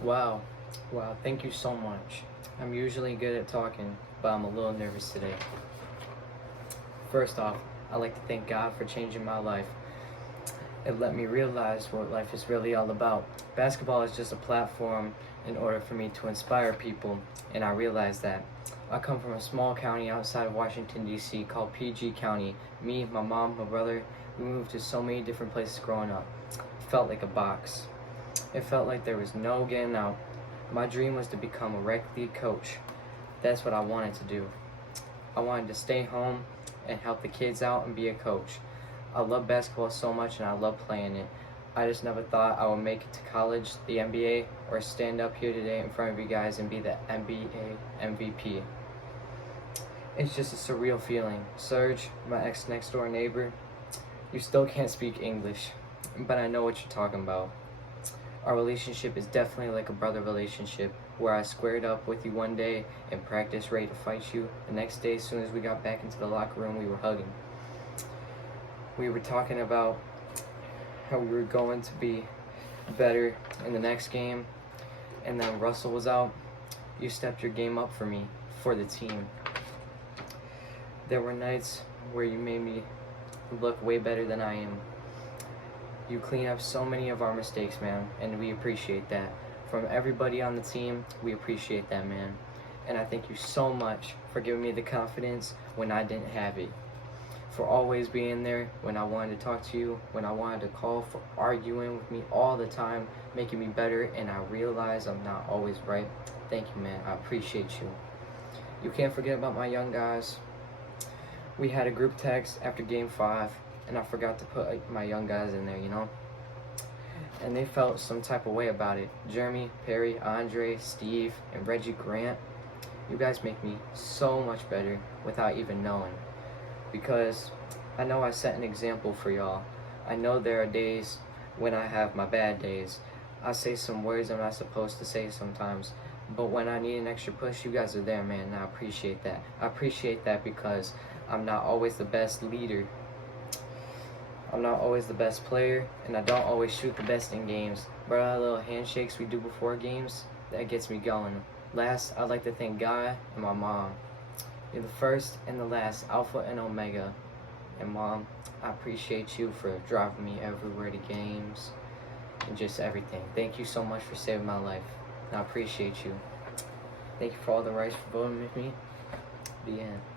Wow. Wow. Thank you so much. I'm usually good at talking, but I'm a little nervous today. First off, I'd like to thank God for changing my life. It let me realize what life is really all about. Basketball is just a platform in order for me to inspire people, and I realized that. I come from a small county outside of Washington, D.C. called PG County. Me, my mom, my brother, we moved to so many different places growing up. It felt like a box. It felt like there was no getting out. My dream was to become a rec league coach. That's what I wanted to do. I wanted to stay home and help the kids out and be a coach. I love basketball so much and I love playing it. I just never thought I would make it to college, the NBA, or stand up here today in front of you guys and be the NBA MVP. It's just a surreal feeling. Serge, my ex next door neighbor, you still can't speak English, but I know what you're talking about. Our relationship is definitely like a brother relationship, where I squared up with you one day in practice ready to fight you. The next day, as soon as we got back into the locker room, we were hugging. We were talking about how we were going to be better in the next game, and then Russell was out. You stepped your game up for me, for the team. There were nights where you made me look way better than I am. You clean up so many of our mistakes, man, and we appreciate that. From everybody on the team, we appreciate that, man. And I thank you so much for giving me the confidence when I didn't have it. For always being there when I wanted to talk to you, when I wanted to call, for arguing with me all the time, making me better, and I realize I'm not always right. Thank you, man. I appreciate you. You can't forget about my young guys. We had a group text after game 5, and I forgot to put my young guys in there, you know? And they felt some type of way about it. Jeremy, Perry, Andre, Steve, and Reggie Grant, you guys make me so much better without even knowing. Because I know I set an example for y'all. I know there are days when I have my bad days. I say some words I'm not supposed to say sometimes. But when I need an extra push, you guys are there, man, and I appreciate that. I appreciate that because I'm not always the best leader. I'm not always the best player, and I don't always shoot the best in games. But our little handshakes we do before games, that gets me going. Last, I'd like to thank God and my mom. You're the first and the last, Alpha and Omega. And Mom, I appreciate you for driving me everywhere to games and just everything. Thank you so much for saving my life. And I appreciate you. Thank you for all the rights for voting with me. The end.